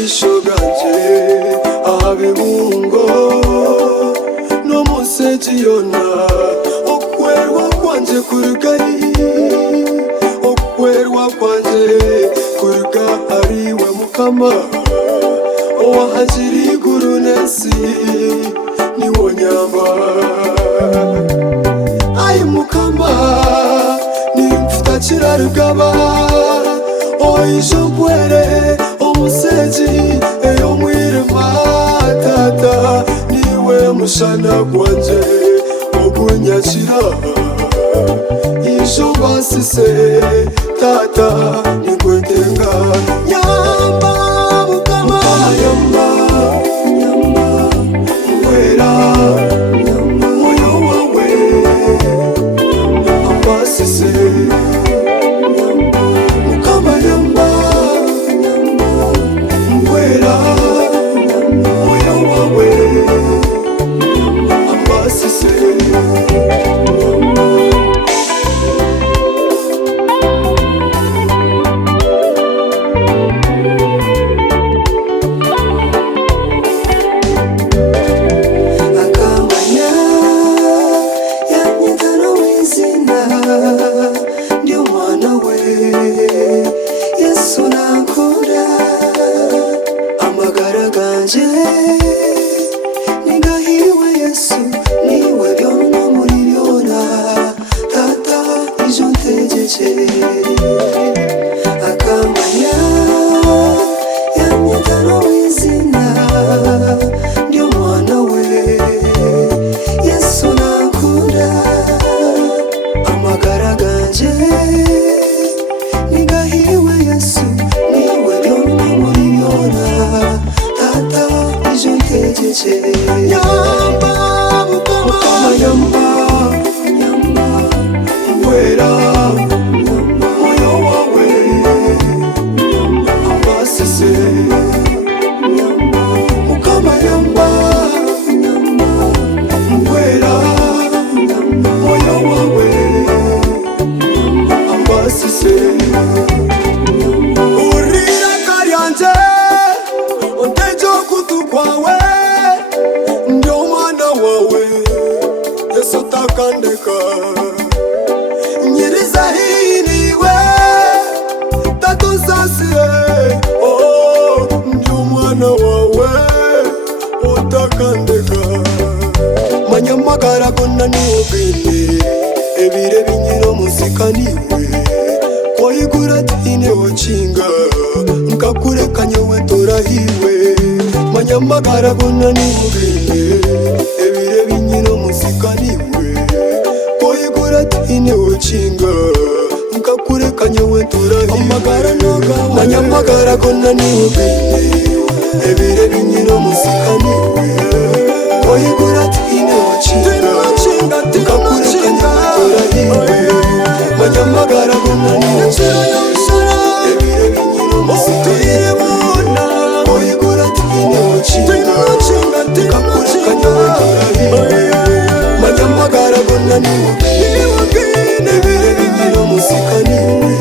ubwisho bwanje abibungo no museji yona okwerwa kwanje kurugari okwerwa kwanje kuruga ariwe mukama owahajiri guru nensi niwo nyamba ai mukama nimfuta kirarugaba oijobwere omuseji eyo mwirima tata niwe mushana gwanje ogunyakira ijo basise tata nikwetenga nyamba mukama nyamba nyamba wera nyamba moyo wawe ambasise mukama nyamba nyamba wera moyo wawe ambasise Yesu nakunda amagara ganje ningahiwe Yesu niwe byona muri byona tata ijo ntegeje akamanya yanyitano wizina ndio mwana we Yesu nakunda amagara ganje ningahiwe Yesu niwe byona muri byona tata ijo ntegeje nyamba mukama nyamba nyamba wera nyamba moyo wawe nyamba ambasise nyamba mukama nyamba nyamba wera nyamba moyo wawe ambasise urira karyanje ontejo kutukwawe ndio mwana wawe Yesu takandeka nyiriza hiniwe tatusasire ndio mwana wawe otakandeka manyamagara gonna niwogende ebire binyiro muzika niwe koyigura tine ochinga nkakureka nyewe torahiwe manyamagara gonna niwogende ebire binyiro muzika niwe koyigura tine ochinga nkakureka nyewe torahiwe manyamagara gonna niwogende ebire binyiro muzika niwe koyigura tine ochinga nkakureka nyewe torahiwe manyamagara gonna niwogende ebire binyiro muzika niwe koyigura tine ochinga nkakureka nyewe torahiwe manyamagara gonna niwogende ebire binyiro muzika niwe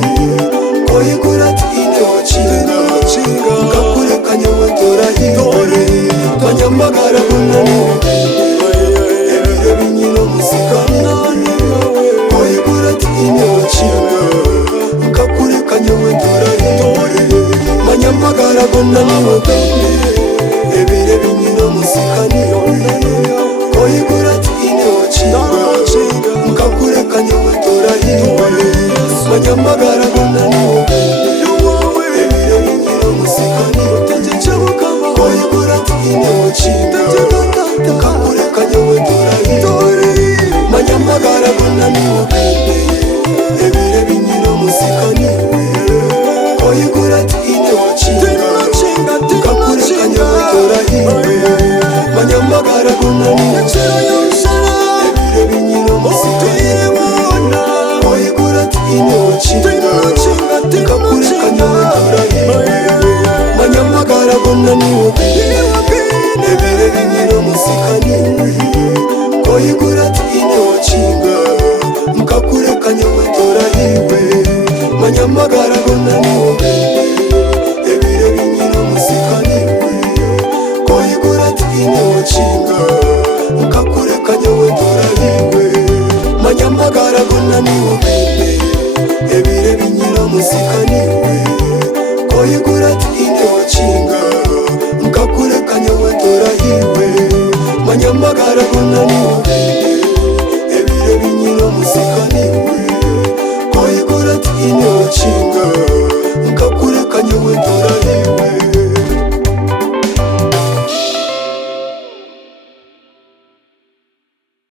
koyigura tine ochinga nkakureka nyewe torahiwe manyamagara gonna niwogende ebire binyiro muzika niwe koyigura tine ochinga nkakureka nyewe torahiwe manyamagara gonna niwogende ebire binyiro muzika niwe koyigura tine ochinga nkakureka nyewe torahiwe manyamagara gonna niwogende ebire binyiro muzika niwe koyigura tine ochinga nkakureka nyewe torahiwe manyamagara gonna niwogende ebire binyiro muzika niwe koyigura tine ochinga nkakureka nyewe torahiwe manyamagara gonna niwogende ebire binyiro muzika niwe koyigura tine ochinga nkakureka nyewe torahiwe manyamagara gonna niwogende ebire binyiro muzika niwe koyigura tine ochinga nkakureka nyewe torahiwe manyamagara gonna niwogende ebire binyiro muzika niwe niwo bebe ebire binyira musika niwe koyigura tinde wacinga nkakurekanya wetora hiwe manyamagara bona niwo bebe